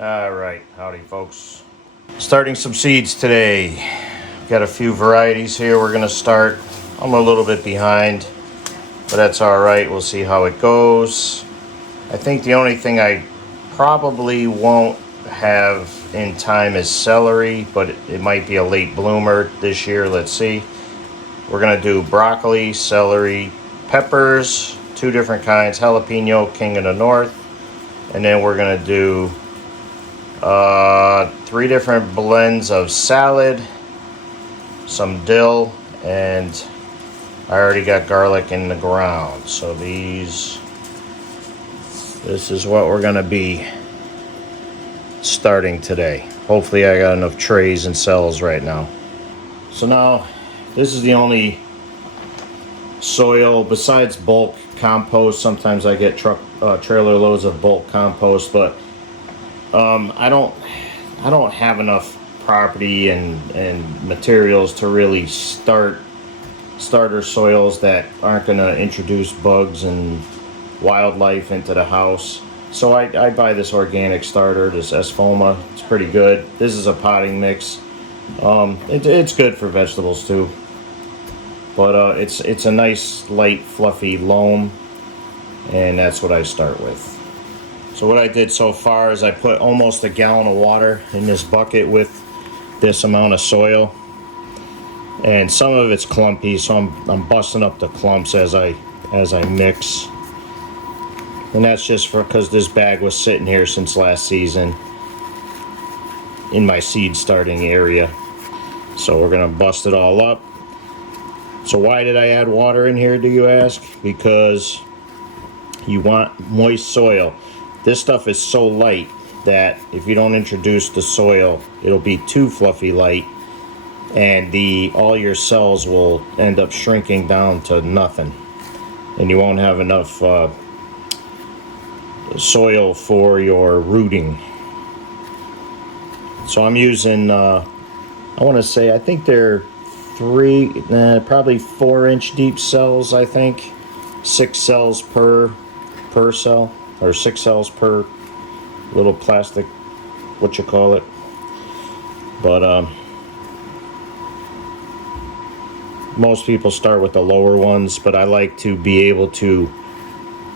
All right, howdy folks. Starting some seeds today. Got a few varieties here we're gonna start. I'm a little bit behind, but that's all right. We'll see how it goes. I think the only thing I probably won't have in time is celery, but it might be a late bloomer this year. Let's see. We're gonna do broccoli, celery, peppers, two different kinds, jalapeno, King of the North, and then we're gonna do three different blends of salad, some dill, and I already got garlic in the ground. So this is what we're gonna be starting today. Hopefully I got enough trays and cells right now. So now this is the only soil besides bulk compost. Sometimes I get trailer loads of bulk compost, but I don't have enough property and materials to really start starter soils that aren't going to introduce bugs and wildlife into the house. So I buy this organic starter, this Esfoma. It's pretty good. This is a potting mix. It's good for vegetables too, but it's a nice light fluffy loam, and that's what I start with. So what I did so far is I put almost a gallon of water in this bucket with this amount of soil, and some of it's clumpy, so I'm busting up the clumps as I mix, and that's just because this bag was sitting here since last season in my seed starting area. So we're gonna bust it all up. So why did I add water in here, do you ask? Because you want moist soil. This stuff is so light that if you don't introduce the soil, it'll be too fluffy light, and all your cells will end up shrinking down to nothing, and you won't have enough soil for your rooting. So I'm using, I want to say, I think they're probably 4-inch deep cells. I think 6 cells per cell, or 6 cells per little plastic, what you call it. But most people start with the lower ones, but I like to be able to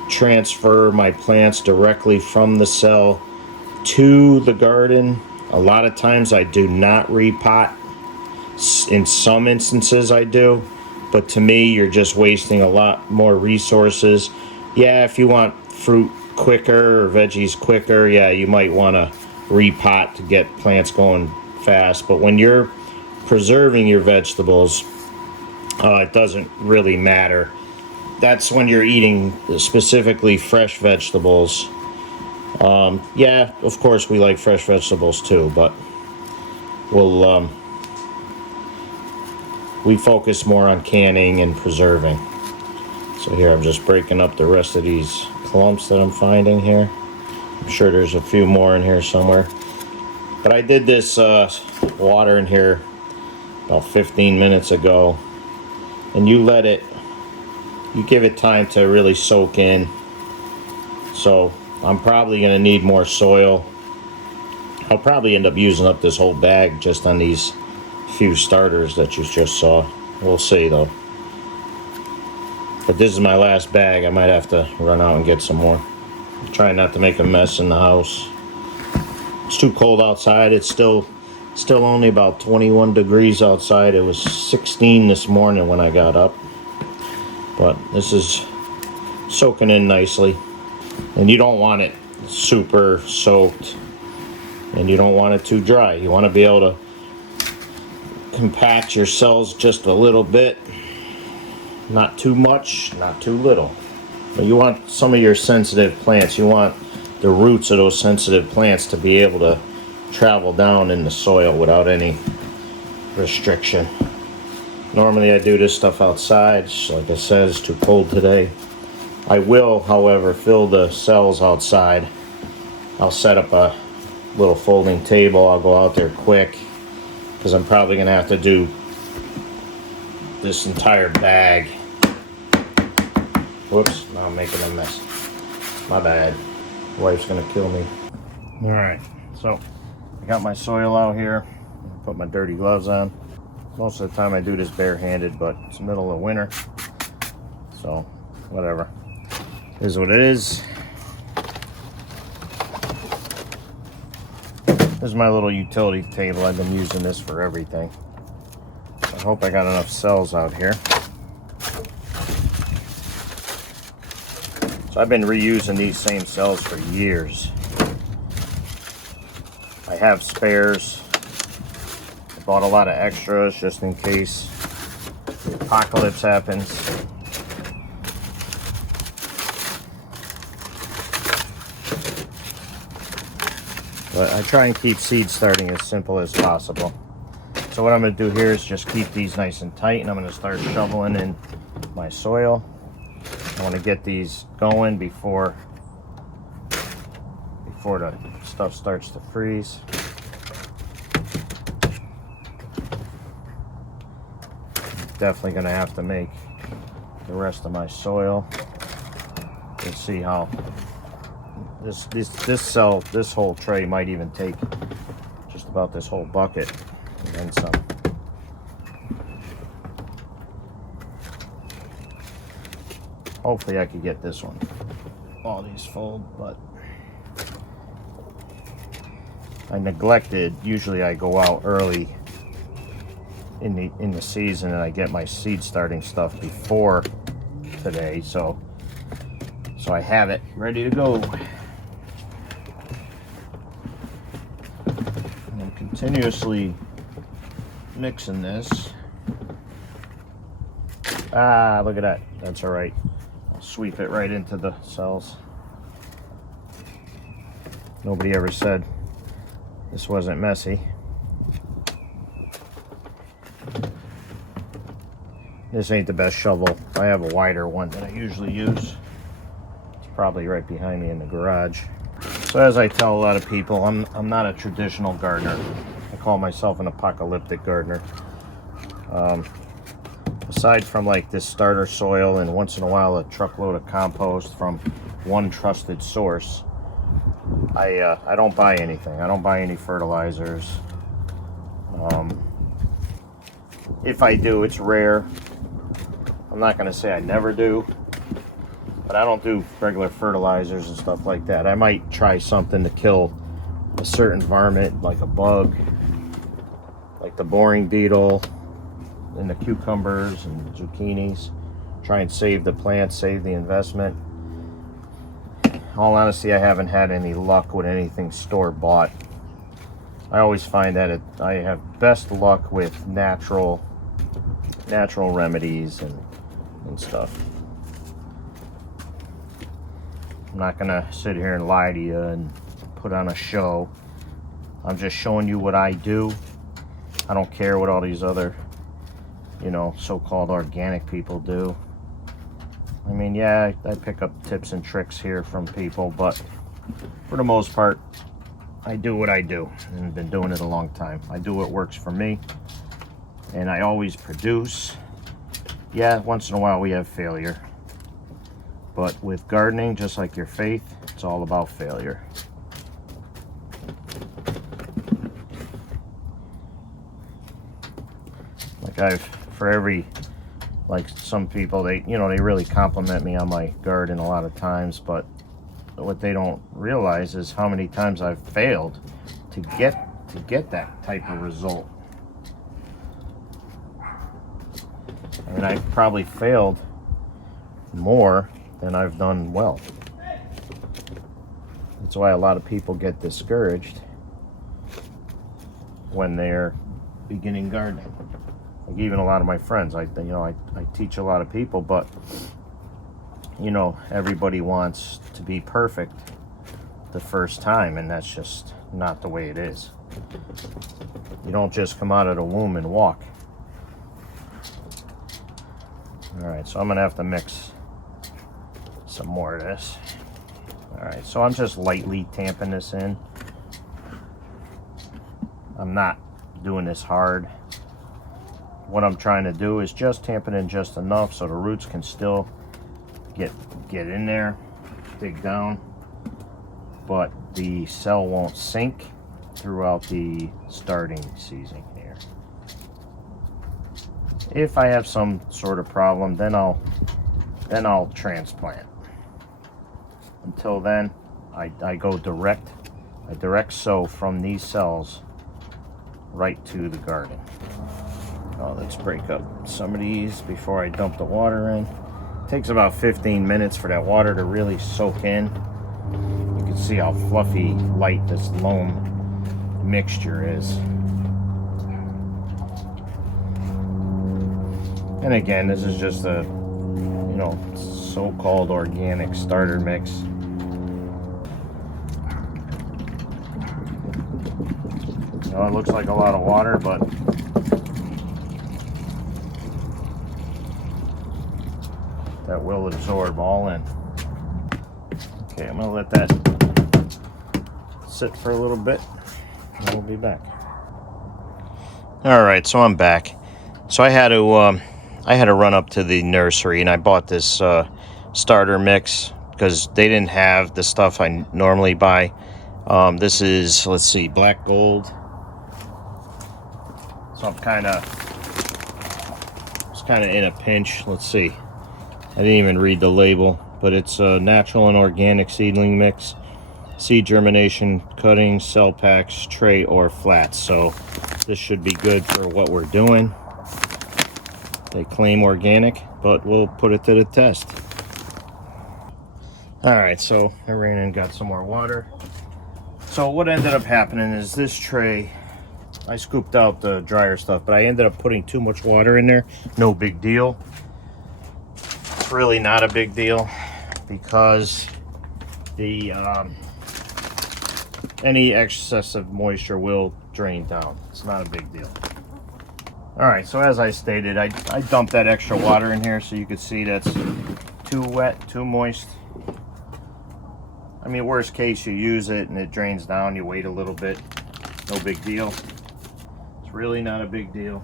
transfer my plants directly from the cell to the garden. A lot of times I do not repot. In some instances I do, but to me you're just wasting a lot more resources. Yeah, if you want fruit quicker or veggies quicker, yeah, you might want to repot to get plants going fast. But when you're preserving your vegetables, it doesn't really matter. That's when you're eating specifically fresh vegetables. Yeah, of course we like fresh vegetables too, but we focus more on canning and preserving. So here I'm just breaking up the rest of these clumps that I'm finding here. I'm sure there's a few more in here somewhere. But I did this water in here about 15 minutes ago, and you give it time to really soak in. So I'm probably going to need more soil. I'll probably end up using up this whole bag just on these few starters that you just saw. We'll see though. But this is my last bag. I might have to run out and get some more. I'm trying not to make a mess in the house. It's too cold outside. It's still only about 21 degrees outside. It was 16 this morning when I got up. But this is soaking in nicely. And you don't want it super soaked, and you don't want it too dry. You want to be able to compact your cells just a little bit. Not too much, not too little. But you want some of your sensitive plants, you want the roots of those sensitive plants to be able to travel down in the soil without any restriction. Normally I do this stuff outside. Like I said, it's too cold today. I will, however, fill the cells outside. I'll set up a little folding table. I'll go out there quick, because I'm probably going to have to do this entire bag. Whoops, now I'm making a mess. My bad. Wife's gonna kill me. Alright, So I got my soil out here. Put my dirty gloves on. Most of the time I do this barehanded, but it's the middle of winter, so whatever. It is what it is. This is my little utility table. I've been using this for everything. I hope I got enough cells out here. So I've been reusing these same cells for years. I have spares. I bought a lot of extras just in case the apocalypse happens. But I try and keep seed starting as simple as possible. So what I'm going to do here is just keep these nice and tight, and I'm going to start shoveling in my soil. I want to get these going before the stuff starts to freeze. Definitely going to have to make the rest of my soil. You'll see how this whole tray might even take just about this whole bucket and then some. Hopefully I could get this one. All these fold, but I neglected. Usually I go out early in the season and I get my seed starting stuff before today, so I have it ready to go. And I'm continuously mixing this. Ah, look at that. That's all right. I'll sweep it right into the cells. Nobody ever said this wasn't messy. This ain't the best shovel. I have a wider one that I usually use. It's probably right behind me in the garage. So as I tell a lot of people, I'm not a traditional gardener. I call myself an apocalyptic gardener. Aside from like this starter soil and once in a while a truckload of compost from one trusted source, I don't buy anything. I don't buy any fertilizers. If I do, it's rare. I'm not going to say I never do, but I don't do regular fertilizers and stuff like that. I might try something to kill a certain varmint, like a bug, like the boring beetle and the cucumbers and zucchinis. Try and save the plant, save the investment. In all honesty, I haven't had any luck with anything store-bought. I always find that I have best luck with natural remedies and stuff. I'm not gonna sit here and lie to you and put on a show. I'm just showing you what I do. I don't care what all these other, so-called organic people do. I mean, yeah, I pick up tips and tricks here from people, but for the most part, I do what I do, and I've been doing it a long time. I do what works for me, and I always produce. Yeah, once in a while we have failure, but with gardening, just like your faith, it's all about failure. Like some people, they really compliment me on my garden a lot of times, but what they don't realize is how many times I've failed to get that type of result. I mean, I've probably failed more than I've done well. That's why a lot of people get discouraged when they're beginning gardening. Like even a lot of my friends, I teach a lot of people, but everybody wants to be perfect the first time, and that's just not the way it is. You don't just come out of the womb and walk. Alright, so I'm gonna have to mix some more of this. Alright, so I'm just lightly tamping this in. I'm not doing this hard. What I'm trying to do is just tamp it in just enough so the roots can still get in there, dig down, but the cell won't sink throughout the starting season here. If I have some sort of problem, then I'll transplant. Until then, I go direct. I direct sow from these cells right to the garden. Oh, let's break up some of these before I dump the water in. It takes about 15 minutes for that water to really soak in. You can see how fluffy, light this loam mixture is. And again, this is just a, you know, so-called organic starter mix. You know, it looks like a lot of water, but that will absorb all in. Okay, I'm gonna let that sit for a little bit and we'll be back. All right, so I'm back. So I had to run up to the nursery and I bought this starter mix because they didn't have the stuff I normally buy. This is, let's see, Black Gold. So I'm kind of in a pinch. Let's see. I didn't even read the label, but it's a natural and organic seedling mix. Seed germination, cuttings, cell packs, tray or flats. So this should be good for what we're doing. They claim organic, but we'll put it to the test. All right, so I ran and got some more water. So what ended up happening is this tray, I scooped out the drier stuff, but I ended up putting too much water in there. No big deal. It's really not a big deal because the any excessive moisture will drain down. It's not a big deal. All right, so as I stated, I dumped that extra water in here so you could see that's too wet, too moist. I mean, worst case, you use it and it drains down, you wait a little bit, no big deal. It's really not a big deal.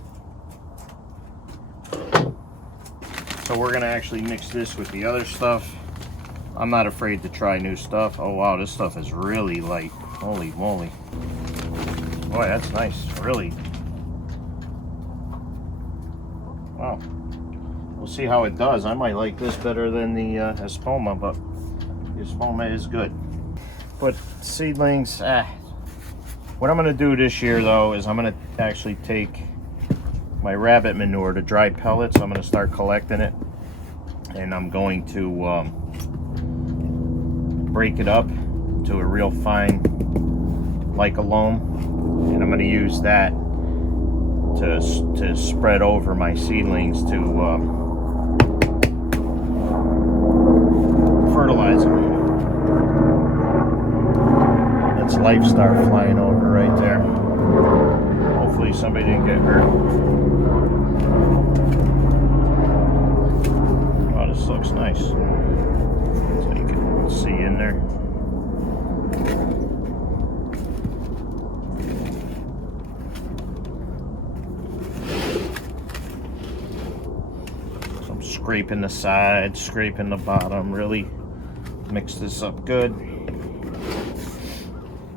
So we're gonna actually mix this with the other stuff. I'm not afraid to try new stuff. Oh wow, this stuff is really light. Holy moly. Boy, that's nice, really. Wow. We'll see how it does. I might like this better than the Espoma, but the Espoma is good. But seedlings, what I'm gonna do this year though is I'm gonna actually take my rabbit manure, the dried pellets. I'm gonna start collecting it, and I'm going to break it up to a real fine, like a loam, and I'm gonna use that to spread over my seedlings to fertilize them. That's Lifestar flying over right there. Hopefully somebody didn't get hurt. Oh, this looks nice. So you can see in there. So I'm scraping the sides, scraping the bottom, really mix this up good.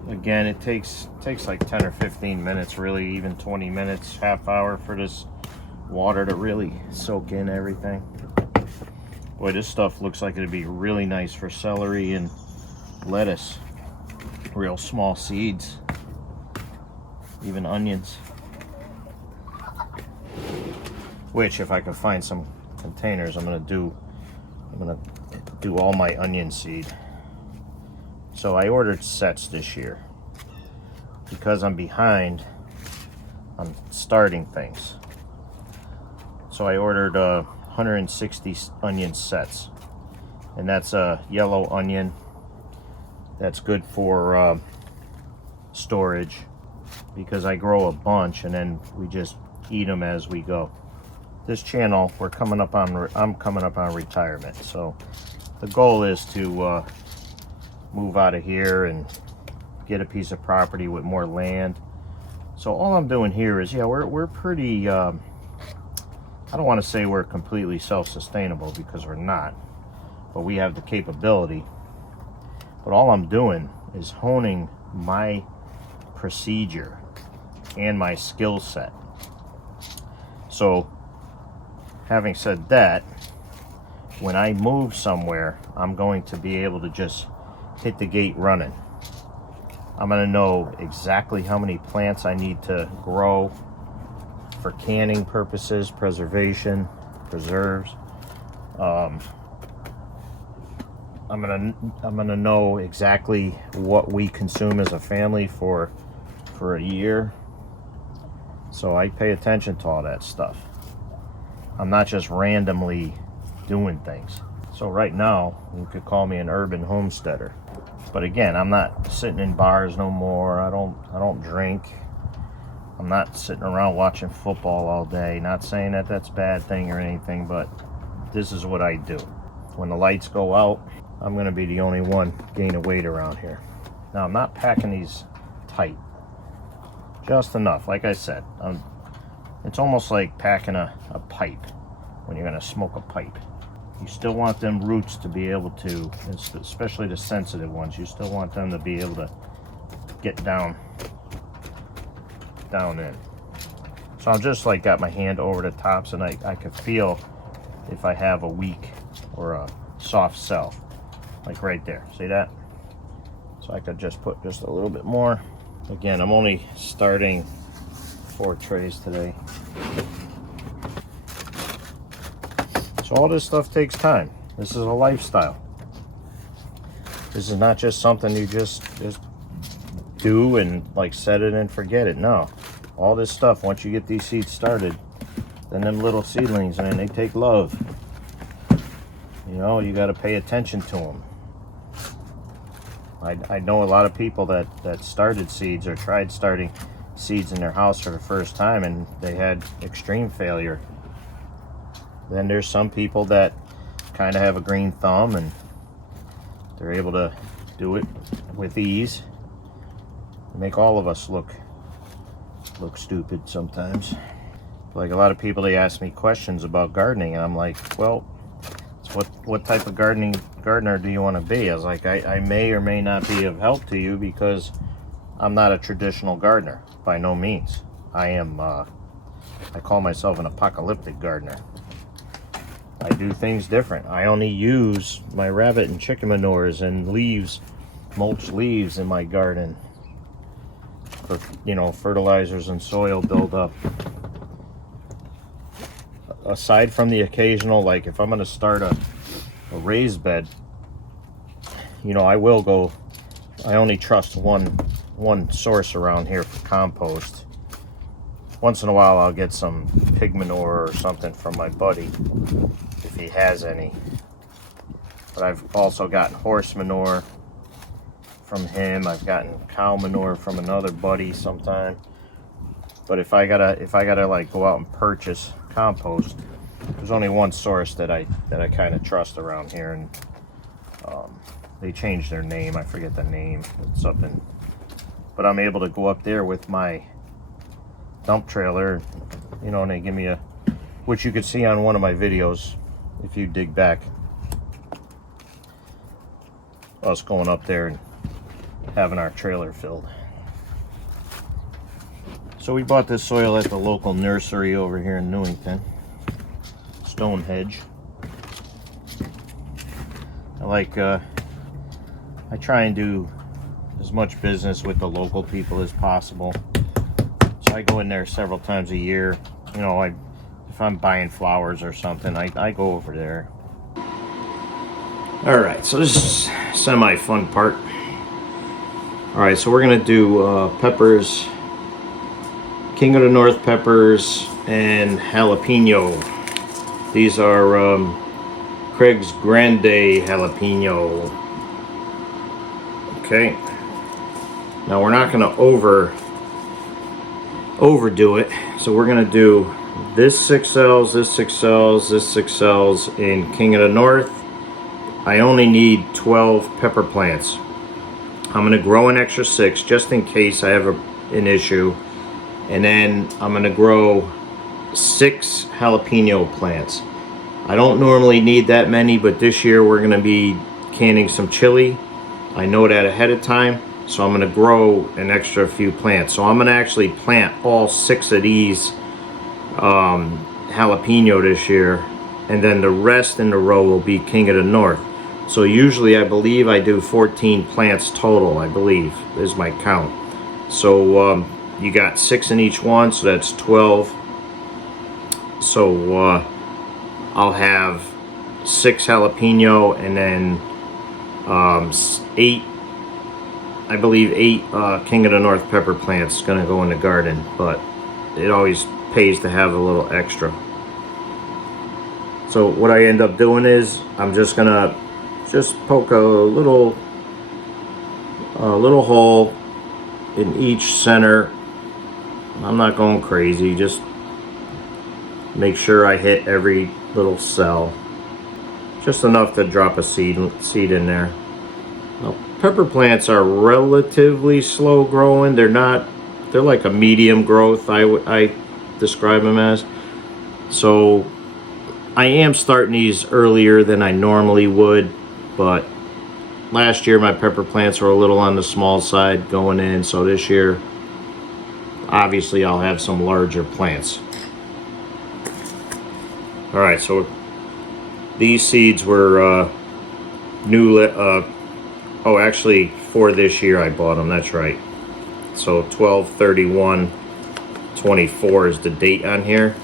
Again, it takes like 10 or 15 minutes, really, even 20 minutes, half hour for this water to really soak in everything. Boy, this stuff looks like it'd be really nice for celery and lettuce. Real small seeds, even onions. Which, if I can find some containers, I'm gonna do all my onion seed. So I ordered sets this year because I'm behind on starting things. So I ordered 160 onion sets, and that's a yellow onion. That's good for storage because I grow a bunch and then we just eat them as we go. This channel, I'm coming up on retirement, so the goal is to move out of here and get a piece of property with more land. So all I'm doing here is, yeah, we're pretty, I don't want to say we're completely self-sustainable because we're not, but we have the capability. But all I'm doing is honing my procedure and my skill set. So having said that, when I move somewhere, I'm going to be able to just hit the gate running. I'm going to know exactly how many plants I need to grow for canning purposes, preservation, preserves. I'm gonna know exactly what we consume as a family for a year. So I pay attention to all that stuff. I'm not just randomly doing things. So right now, you could call me an urban homesteader. But again, I'm not sitting in bars no more. I don't drink. I'm not sitting around watching football all day. Not saying that that's a bad thing or anything, but this is what I do. When the lights go out, I'm going to be the only one gaining weight around here. Now, I'm not packing these tight. Just enough. Like I said, it's almost like packing a pipe when you're going to smoke a pipe. You still want them roots to be able to, especially the sensitive ones, you still want them to be able to get down in. So I'm just like got my hand over the tops, and I could feel if I have a weak or a soft cell, like right there. See that? So I could just put just a little bit more. Again, I'm only starting 4 trays today. So all this stuff takes time. This is a lifestyle. This is not just something you just do and like set it and forget it. No, all this stuff, once you get these seeds started, then them little seedlings, and they take love. You know, you got to pay attention to them. I know a lot of people that started seeds or tried starting seeds in their house for the first time, and they had extreme failure. Then there's some people that kind of have a green thumb and they're able to do it with ease. Make all of us look stupid sometimes. Like a lot of people, they ask me questions about gardening, and I'm like, well, what type of gardener do you want to be? I was like, I may or may not be of help to you because I'm not a traditional gardener, by no means. I am, I call myself an apocalyptic gardener. I do things different. I only use my rabbit and chicken manures and leaves, mulch leaves in my garden for, you know, fertilizers and soil buildup. Aside from the occasional, like if I'm going to start a raised bed, you know, I only trust one source around here for compost. Once in a while I'll get some pig manure or something from my buddy if he has any. But I've also gotten horse manure from him. I've gotten cow manure from another buddy sometime. But if I gotta like go out and purchase compost, there's only one source that I kind of trust around here, and they changed their name. I forget the name. It's something. But I'm able to go up there with my dump trailer, you know, and they give me which you could see on one of my videos if you dig back, us going up there and having our trailer filled. So we bought this soil at the local nursery over here in Newington, Stonehenge. I try and do as much business with the local people as possible. So I go in there several times a year. You know, if I'm buying flowers or something, I go over there. All right, so this is semi-fun part. All right, so we're gonna do peppers, King of the North peppers, and jalapeno. These are Craig's Grande jalapeno. Okay. Now we're not gonna overdo it, so we're gonna do this 6 cells, this 6 cells, this 6 cells in King of the North. I only need 12 pepper plants. I'm gonna grow an extra 6 just in case I have an issue. And then I'm gonna grow 6 jalapeno plants. I don't normally need that many, but this year we're gonna be canning some chili. I know that ahead of time. So I'm going to grow an extra few plants. So I'm going to actually plant all 6 of these jalapeno this year, and then the rest in the row will be King of the North. So usually I believe I do 14 plants total, I believe is my count. So you got 6 in each one, so that's 12. So I'll have 6 jalapeno, and then 8, I believe 8 King of the North pepper plants gonna go in the garden, but it always pays to have a little extra. So what I end up doing is I'm just gonna poke a little hole in each center. I'm not going crazy, just make sure I hit every little cell, just enough to drop a seed in there. Now, pepper plants are relatively slow growing. They're like a medium growth, I describe them as. So I am starting these earlier than I normally would, but last year my pepper plants were a little on the small side going in, so this year obviously I'll have some larger plants. Alright, so these seeds were actually for this year I bought them, that's right. So 12/31/24 is the date on here.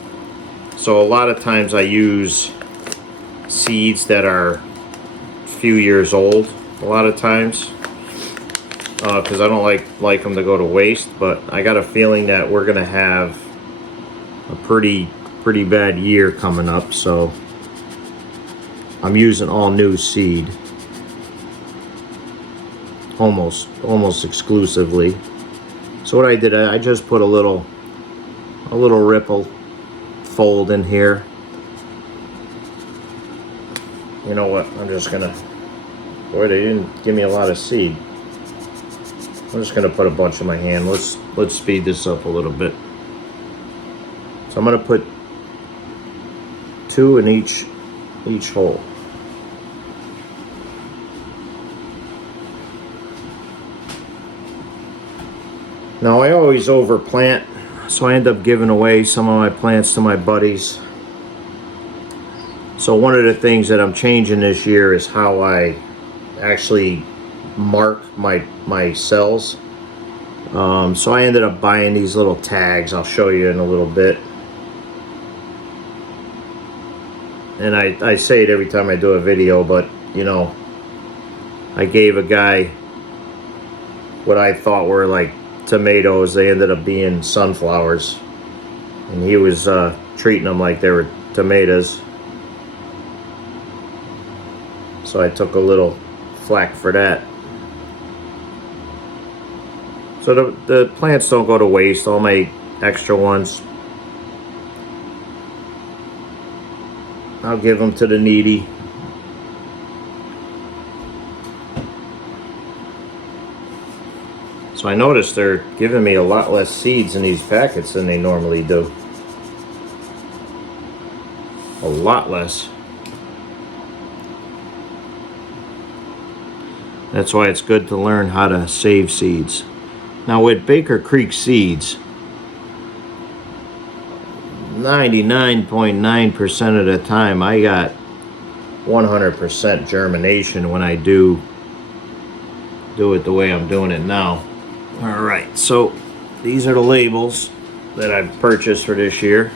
So a lot of times I use seeds that are a few years old, a lot of times, because I don't like them to go to waste. But I got a feeling that we're gonna have a pretty bad year coming up, so I'm using all new seed, almost exclusively. So what I did, I just put a little ripple fold in here. You know what, I'm just gonna, boy, they didn't give me a lot of seed. I'm just gonna put a bunch in my hand. Let's speed this up a little bit. So I'm gonna put 2 in each hole. Now I always overplant, so I end up giving away some of my plants to my buddies. So one of the things that I'm changing this year is how I actually mark my cells. So I ended up buying these little tags. I'll show you in a little bit. And I say it every time I do a video, but you know, I gave a guy what I thought were like tomatoes. They ended up being sunflowers, and he was treating them like they were tomatoes. So I took a little flack for that. So the plants don't go to waste, all my extra ones. I'll give them to the needy. So I noticed they're giving me a lot less seeds in these packets than they normally do. A lot less. That's why it's good to learn how to save seeds. Now with Baker Creek Seeds, 99.9% of the time I got 100% germination when I do it the way I'm doing it now. Alright, so these are the labels that I've purchased for this year.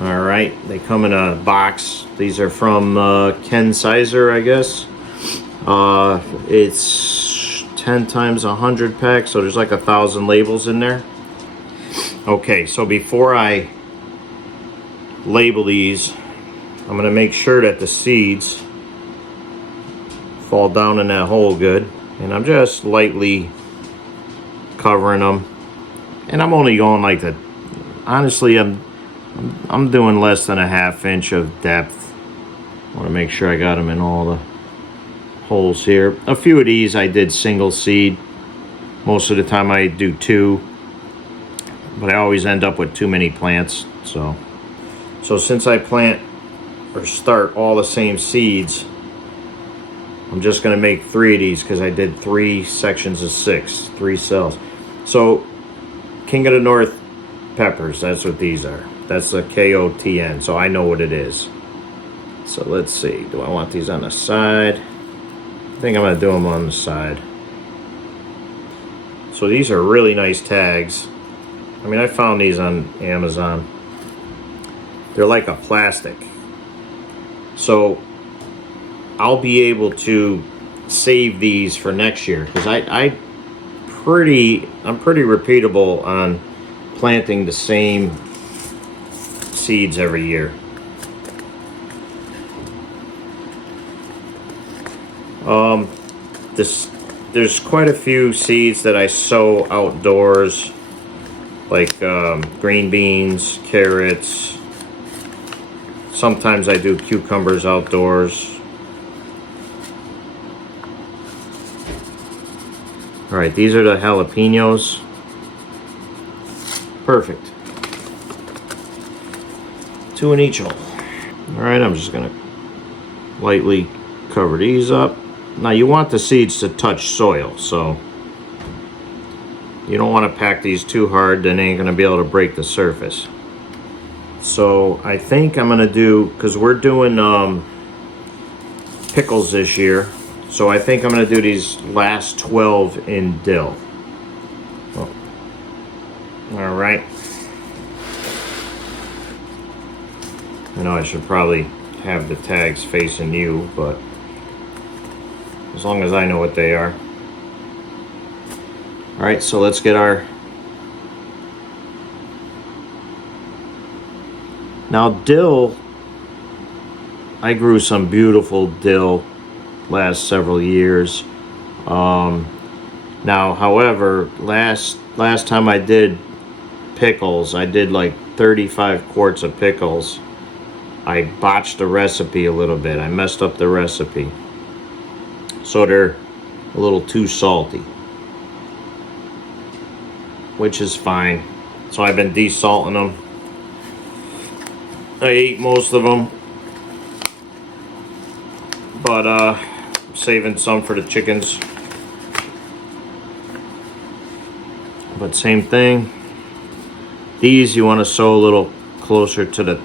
Alright, they come in a box. These are from Ken Sizer, I guess. It's 10 times 100 packs, so there's like 1,000 labels in there. Okay, so before I label these, I'm going to make sure that the seeds fall down in that hole good. And I'm just lightly covering them. And I'm only going like the, honestly, I'm doing less than a ½ inch of depth. I want to make sure I got them in all the holes here. A few of these I did single seed. Most of the time I do 2, but I always end up with too many plants. So since I plant or start all the same seeds, I'm just going to make 3 of these because I did 3 sections of 6, 3 cells. So King of the North peppers, that's what these are. That's the KOTN, so I know what it is. So let's see, do I want these on the side? I think I'm going to do them on the side. So these are really nice tags. I mean, I found these on Amazon. They're like a plastic. So I'll be able to save these for next year because I'm pretty repeatable on planting the same seeds every year. There's quite a few seeds that I sow outdoors, like green beans, carrots. Sometimes I do cucumbers outdoors. All right, these are the jalapenos. Perfect. 2 in each hole. All right, I'm just gonna lightly cover these up. Now you want the seeds to touch soil, so you don't want to pack these too hard, then they ain't gonna be able to break the surface. So I think I'm gonna do, because we're doing pickles this year, so I think I'm gonna do these last 12 in dill. Oh. All right. I know I should probably have the tags facing you, but as long as I know what they are. All right, so let's get our... Now dill, I grew some beautiful dill last several years. Now, however, last time I did pickles, I did like 35 quarts of pickles. I botched the recipe a little bit. I messed up the recipe. So they're a little too salty, which is fine. So I've been desalting them. I ate most of them, but saving some for the chickens. But same thing. These you want to sow a little closer to the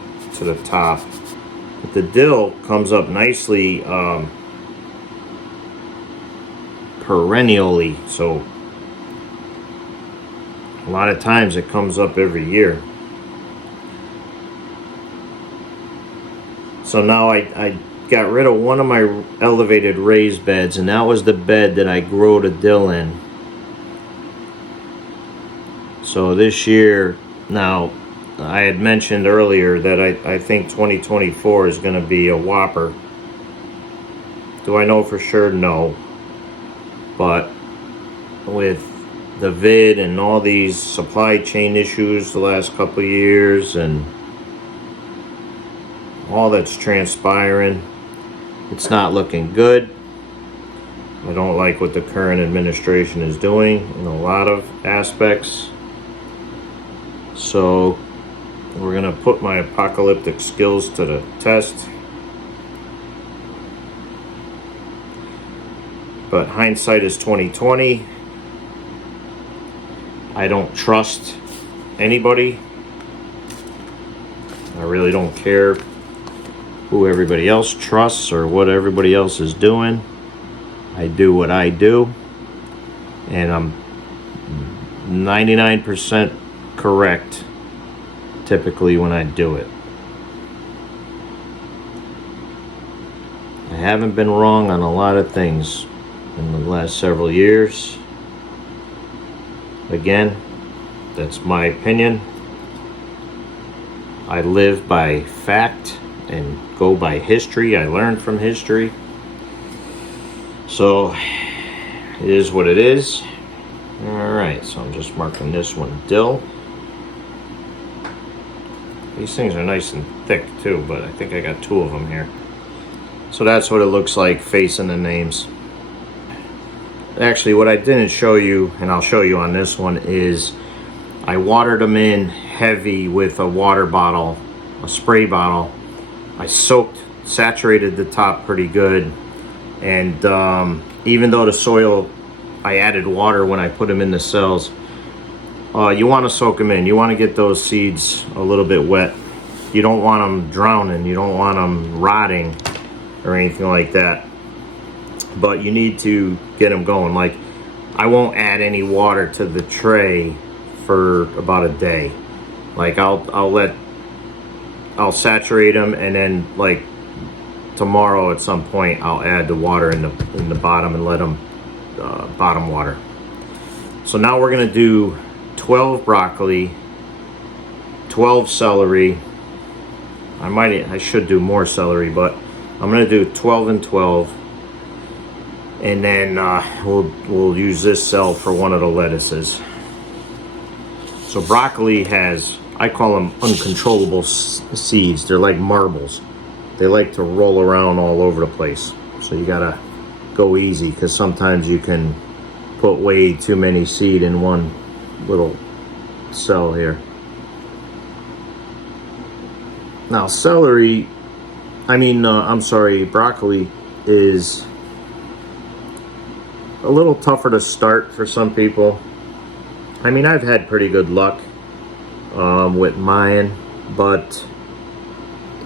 top. But the dill comes up nicely perennially, so a lot of times it comes up every year. So now I got rid of one of my elevated raised beds, and that was the bed that I grow the dill in. So this year, now I had mentioned earlier that I think 2024 is going to be a whopper. Do I know for sure? No. But with the vid and all these supply chain issues the last couple of years and all that's transpiring, it's not looking good. I don't like what the current administration is doing in a lot of aspects. So we're gonna put my apocalyptic skills to the test. But hindsight is 2020. I don't trust anybody. I really don't care who everybody else trusts or what everybody else is doing. I do what I do, and I'm 99% correct typically when I do it. I haven't been wrong on a lot of things in the last several years. Again, that's my opinion. I live by fact and go by history. I learn from history. So it is what it is. Alright, so I'm just marking this one dill. These things are nice and thick too, but I think I got 2 of them here. So that's what it looks like facing the names. Actually, what I didn't show you, and I'll show you on this one, is I watered them in heavy with a water bottle, a spray bottle. I saturated the top pretty good, And even though the soil, I added water when I put them in the cells, you want to soak them in. You want to get those seeds a little bit wet. You don't want them drowning. You don't want them rotting or anything like that. But you need to get them going. Like, I won't add any water to the tray for about a day. Like, I'll saturate them, and then like tomorrow at some point I'll add the water in the bottom and let them bottom water. So now we're gonna do 12 broccoli, 12 celery. I should do more celery, but I'm gonna do 12 and 12, and then we'll use this cell for one of the lettuces. So broccoli has, I call them uncontrollable seeds. They're like marbles. They like to roll around all over the place. So you gotta go easy, because sometimes you can put way too many seed in one little cell here. Now celery, broccoli is a little tougher to start for some people. I mean, I've had pretty good luck with mine, but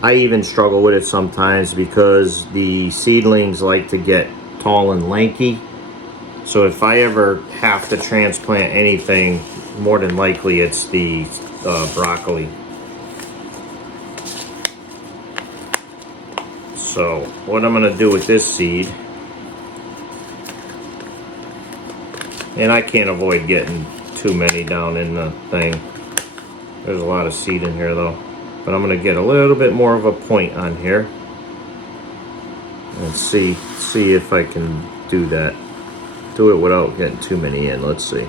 I even struggle with it sometimes because the seedlings like to get tall and lanky. So if I ever have to transplant anything, more than likely it's the broccoli. So what I'm gonna do with this seed, and I can't avoid getting too many down in the thing. There's a lot of seed in here though. But I'm gonna get a little bit more of a point on here and see if I can do that. Do it without getting too many in. Let's see.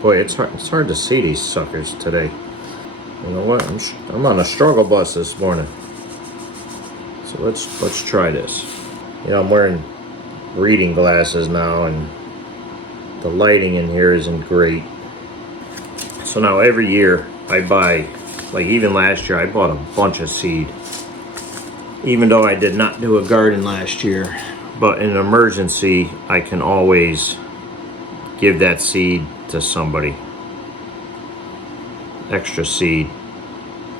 Boy, it's hard to see these suckers today. You know what? I'm on a struggle bus this morning. So let's try this. You know, I'm wearing reading glasses now, and the lighting in here isn't great. So now every year I buy, like even last year I bought a bunch of seed. Even though I did not do a garden last year, but in an emergency I can always give that seed to somebody. Extra seed.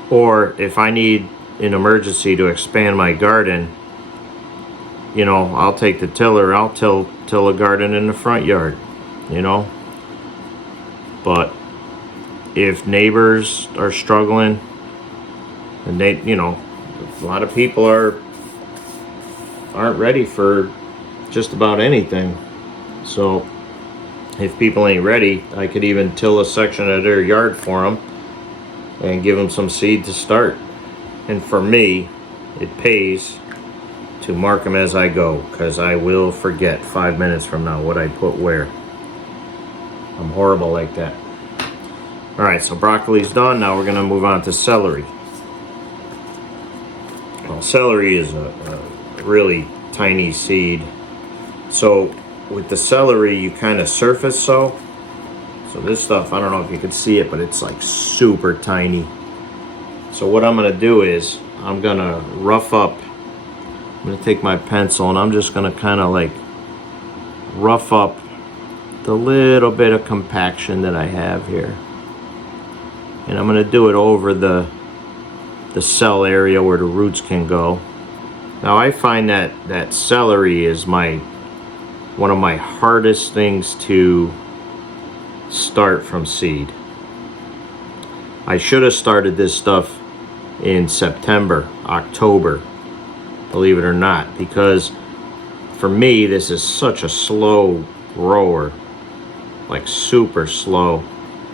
Or if I need an emergency to expand my garden, you know, I'll take the tiller, I'll till a garden in the front yard, you know. But if neighbors are struggling, and they, you know, a lot of people aren't ready for just about anything. So if people ain't ready, I could even till a section of their yard for them and give them some seed to start. And for me, it pays to mark them as I go, because I will forget 5 minutes from now what I put where. I'm horrible like that. All right, so broccoli's done. Now we're gonna move on to celery. Well, celery is a really tiny seed. So with the celery, you kind of surface sow. So this stuff, I don't know if you can see it, but it's like super tiny. So what I'm gonna do is I'm gonna rough up. I'm gonna take my pencil and I'm just gonna kind of like rough up the little bit of compaction that I have here. And I'm gonna do it over the cell area where the roots can go. Now I find that celery is one of my hardest things to start from seed. I should have started this stuff in September, October, believe it or not, because for me this is such a slow grower, like super slow.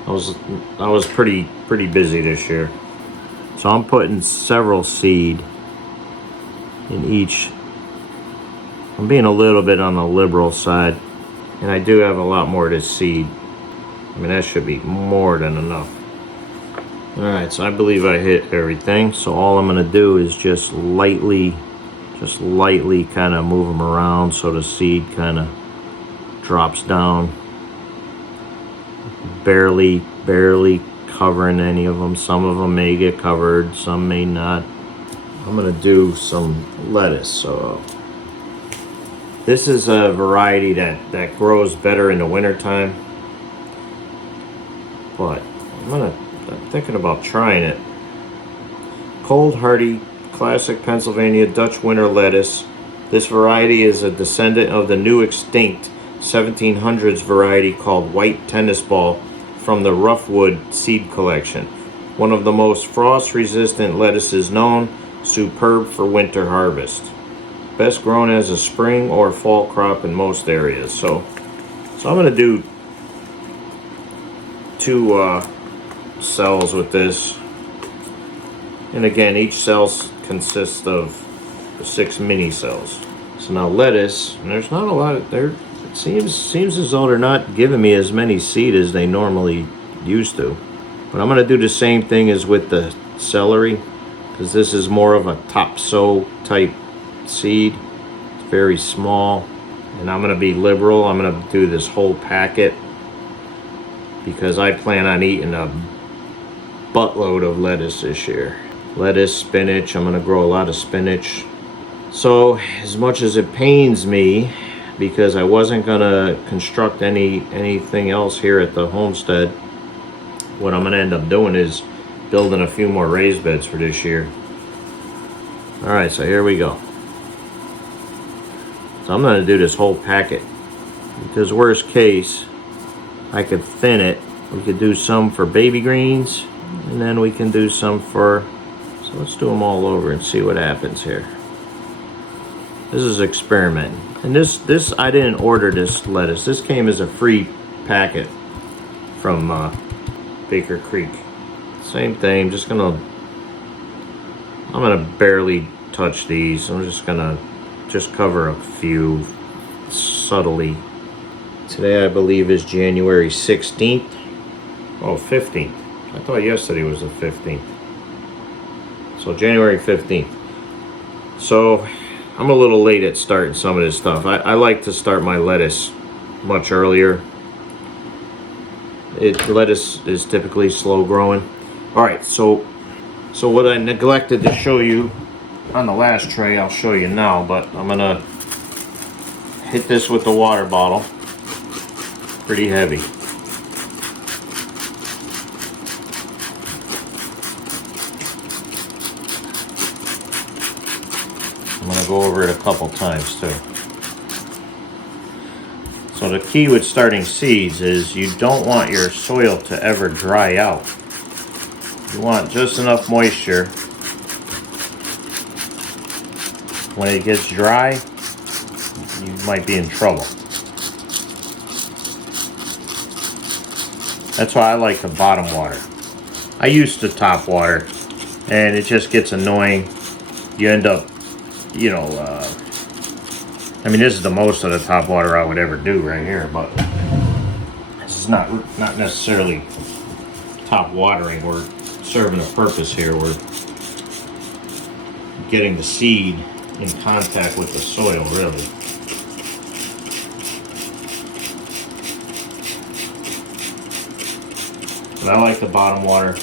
I was pretty busy this year. So I'm putting several seed in each. I'm being a little bit on the liberal side, and I do have a lot more of this seed. I mean, that should be more than enough. All right, so I believe I hit everything. So all I'm gonna do is just lightly kind of move them around so the seed kind of drops down. Barely covering any of them. Some of them may get covered, some may not. I'm gonna do some lettuce, so This is a variety that grows better in the wintertime. But I'm thinking about trying it. Cold hardy classic Pennsylvania Dutch winter lettuce. This variety is a descendant of the new extinct 1700s variety called white tennis ball from the Roughwood seed collection. One of the most frost-resistant lettuces known, superb for winter harvest. Best grown as a spring or fall crop in most areas. So I'm gonna do 2 cells with this. And again, each cell consists of 6 mini cells. So now lettuce, and there's not a lot of there. It seems as though they're not giving me as many seed as they normally used to. But I'm gonna do the same thing as with the celery, because this is more of a top sow type seed. It's very small, and I'm gonna be liberal. I'm gonna do this whole packet because I plan on eating a buttload of lettuce this year. Lettuce, spinach. I'm gonna grow a lot of spinach. So as much as it pains me, because I wasn't gonna construct anything else here at the homestead, what I'm gonna end up doing is building a few more raised beds for this year. All right, so here we go. So I'm gonna do this whole packet because worst case, I could thin it. We could do some for baby greens, and then we can do some for, so let's do them all over and see what happens here. This is experimenting. And this I didn't order this lettuce. This came as a free packet from Baker Creek. Same thing, I'm gonna barely touch these. I'm just gonna cover a few subtly. Today I believe is January 16th. Oh, 15th. I thought yesterday was the 15th. So January 15th. So I'm a little late at starting some of this stuff. I like to start my lettuce much earlier. Lettuce is typically slow growing. All right, so what I neglected to show you on the last tray, I'll show you now, but I'm gonna hit this with the water bottle. Pretty heavy. I'm gonna go over it a couple times too. So the key with starting seeds is you don't want your soil to ever dry out. You want just enough moisture. When it gets dry, you might be in trouble. That's why I like the bottom water. I used to top water, and it just gets annoying. You end up, I mean, this is the most of the top water I would ever do right here, but this is not necessarily top watering. We're serving a purpose here. We're getting the seed in contact with the soil, really. But I like the bottom water.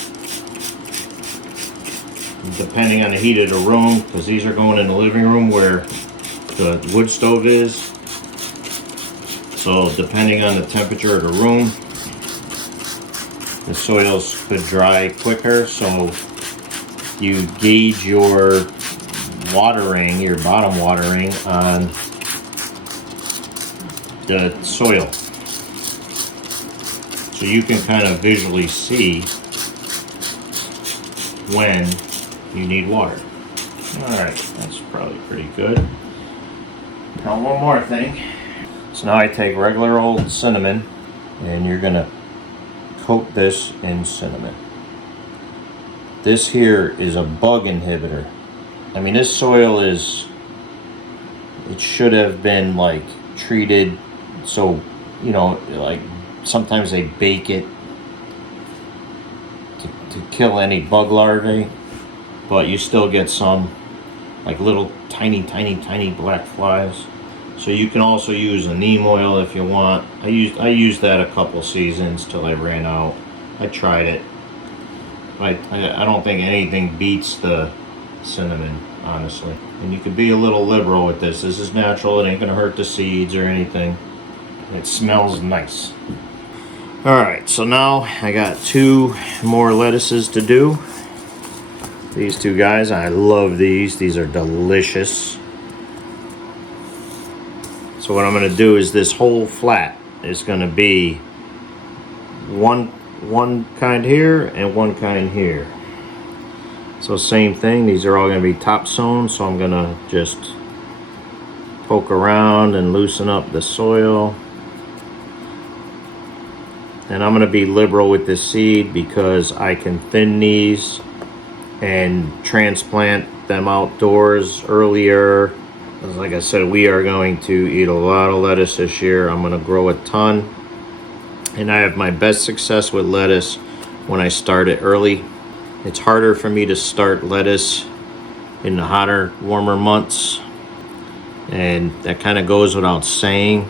Depending on the heat of the room, because these are going in the living room where the wood stove is. So depending on the temperature of the room, the soils could dry quicker. So you gauge your watering, your bottom watering, on the soil. So you can kind of visually see when you need water. Alright, that's probably pretty good. Now one more thing. So now I take regular old cinnamon, and you're gonna coat this in cinnamon. This here is a bug inhibitor. I mean, this soil it should have been like treated, so, like sometimes they bake it to kill any bug larvae, but you still get some like little tiny black flies. So you can also use a neem oil if you want. I used that a couple seasons till I ran out. I tried it. I don't think anything beats the cinnamon, honestly. And you could be a little liberal with this. This is natural. It ain't gonna hurt the seeds or anything. It smells nice. All right, so now I got 2 more lettuces to do. These 2 guys, I love these. These are delicious. So what I'm gonna do is this whole flat is gonna be one kind here and 1 kind here. So same thing, these are all gonna be top sown, so I'm gonna just poke around and loosen up the soil. And I'm gonna be liberal with this seed because I can thin these and transplant them outdoors earlier. Like I said, we are going to eat a lot of lettuce this year. I'm gonna grow a ton. And I have my best success with lettuce when I start it early. It's harder for me to start lettuce in the hotter, warmer months. And that kind of goes without saying.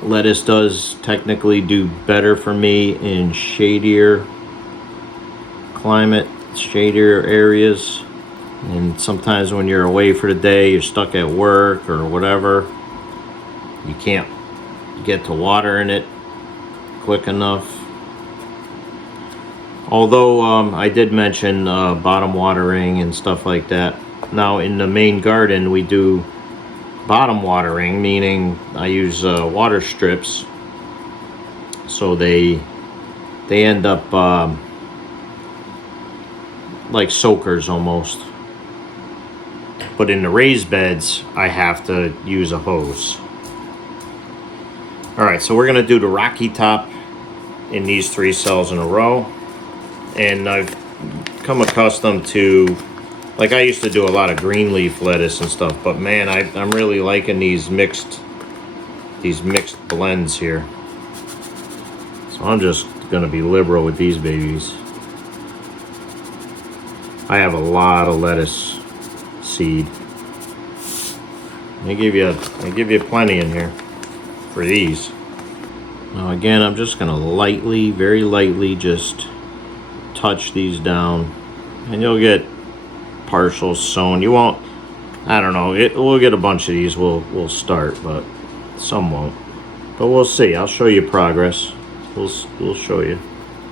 Lettuce does technically do better for me in shadier climate, shadier areas. And sometimes when you're away for the day, you're stuck at work or whatever, you can't get to watering it quick enough. Although I did mention bottom watering and stuff like that. Now in the main garden we do bottom watering, meaning I use water strips, so they end up like soakers almost. But in the raised beds, I have to use a hose. All right, so we're gonna do the Rocky Top in these 3 cells in a row. And I've come accustomed to, like I used to do a lot of green leaf lettuce and stuff, but man, I'm really liking these mixed blends here. So I'm just gonna be liberal with these babies. I have a lot of lettuce seed. I give you plenty in here for these. Now again, I'm just gonna lightly, very lightly, just touch these down, and you'll get partial sown. You won't, I don't know, we'll get a bunch of these. We'll start, but some won't. But we'll see. I'll show you progress. We'll show you.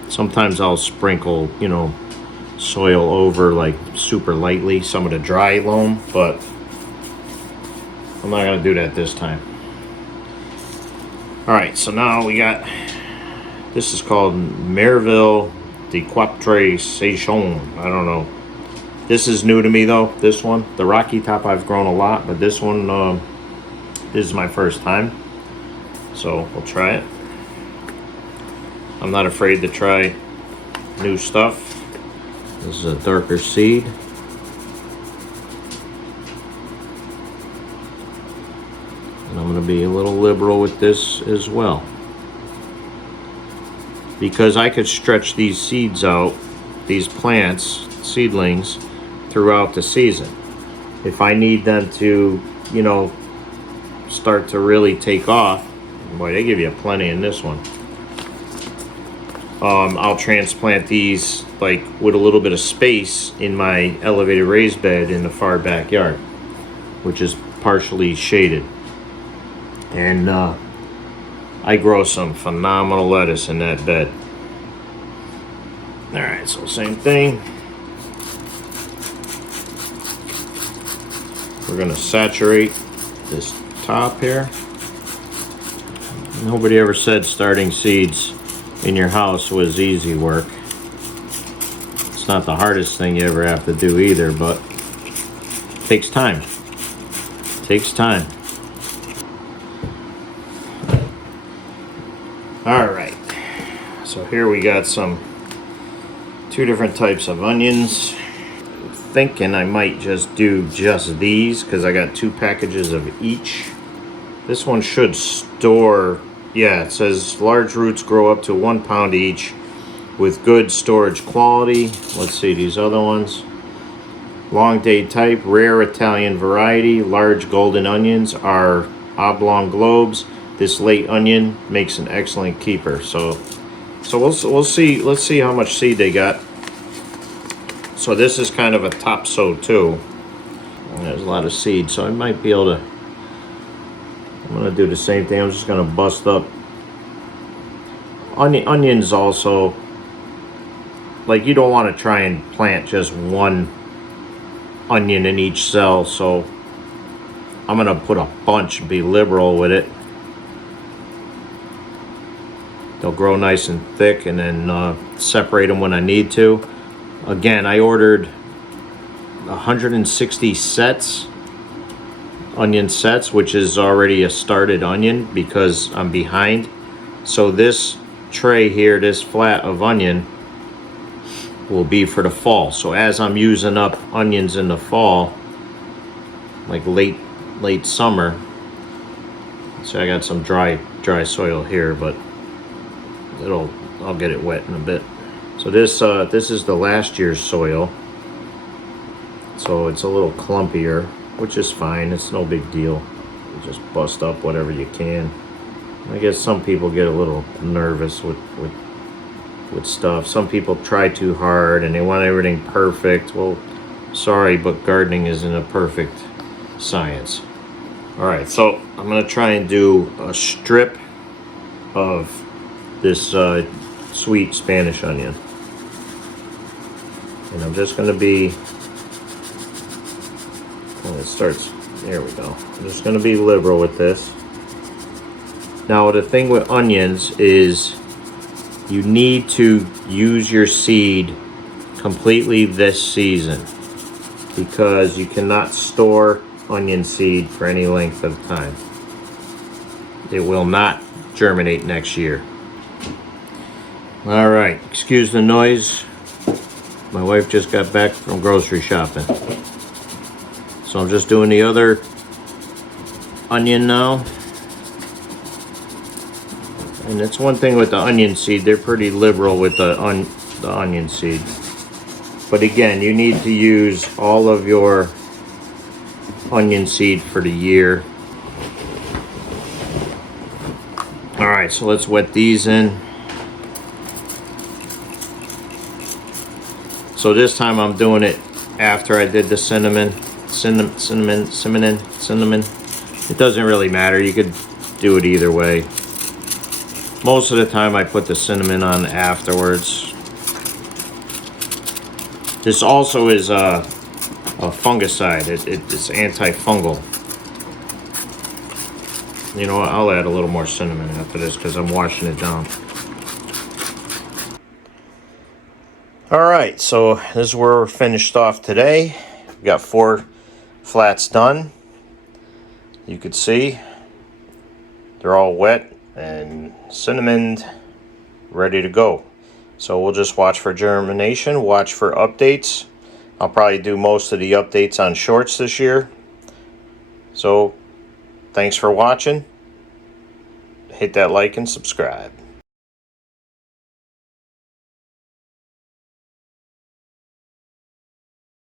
Sometimes I'll sprinkle, you know, soil over like super lightly, some of the dry loam, but I'm not gonna do that this time. All right, so now we got, this is called Merville de Quatre Saisons. I don't know. This is new to me though, this one. The Rocky Top I've grown a lot, but this one, this is my first time. So we'll try it. I'm not afraid to try new stuff. This is a darker seed. And I'm going to be a little liberal with this as well, because I could stretch these seeds out, these plants, seedlings, throughout the season. If I need them to, you know, start to really take off, boy, they give you plenty in this one. I'll transplant these like with a little bit of space in my elevated raised bed in the far backyard, which is partially shaded. And I grow some phenomenal lettuce in that bed. All right, so same thing. We're gonna saturate this top here. Nobody ever said starting seeds in your house was easy work. It's not the hardest thing you ever have to do either, but it takes time. It takes time. All right, so here we got some 2 different types of onions. I'm thinking I might just do just these because I got 2 packages of each. This one should store, yeah, it says large roots grow up to 1 pound each with good storage quality. Let's see these other ones. Long day type, rare Italian variety, large golden onions are oblong globes. This late onion makes an excellent keeper. So we'll see. Let's see how much seed they got. So this is kind of a top sow too. And there's a lot of seed, so I might be able to. I'm gonna do the same thing. I'm just gonna bust up onions also. Like, you don't want to try and plant just one onion in each cell, so I'm gonna put a bunch and be liberal with it. They'll grow nice and thick, and then separate them when I need to. Again, I ordered 160 sets, onion sets, which is already a started onion because I'm behind. So this tray here, this flat of onion, will be for the fall. So as I'm using up onions in the fall, like late summer, so I got some dry soil here, but I'll get it wet in a bit. So this is the last year's soil, so it's a little clumpier, which is fine. It's no big deal. You just bust up whatever you can. I guess some people get a little nervous with stuff. Some people try too hard and they want everything perfect. Well, sorry, but gardening isn't a perfect science. All right, so I'm gonna try and do a strip of this sweet Spanish onion, and I'm just gonna be, when it starts, there we go. I'm just gonna be liberal with this. Now the thing with onions is you need to use your seed completely this season, because you cannot store onion seed for any length of time. It will not germinate next year. All right, excuse the noise. My wife just got back from grocery shopping. So I'm just doing the other onion now. And it's one thing with the onion seed, they're pretty liberal with the onion seed. But again, you need to use all of your onion seed for the year. All right, so let's wet these in. So this time I'm doing it after I did the cinnamon. It doesn't really matter, you could do it either way. Most of the time I put the cinnamon on afterwards. This also is a fungicide. It's antifungal. You know what, I'll add a little more cinnamon after this because I'm washing it down. Alright, so this is where we're finished off today. We got 4 flats done. You could see they're all wet and cinnamoned, ready to go. So we'll just watch for germination, watch for updates. I'll probably do most of the updates on shorts this year. So thanks for watching. Hit that like and subscribe.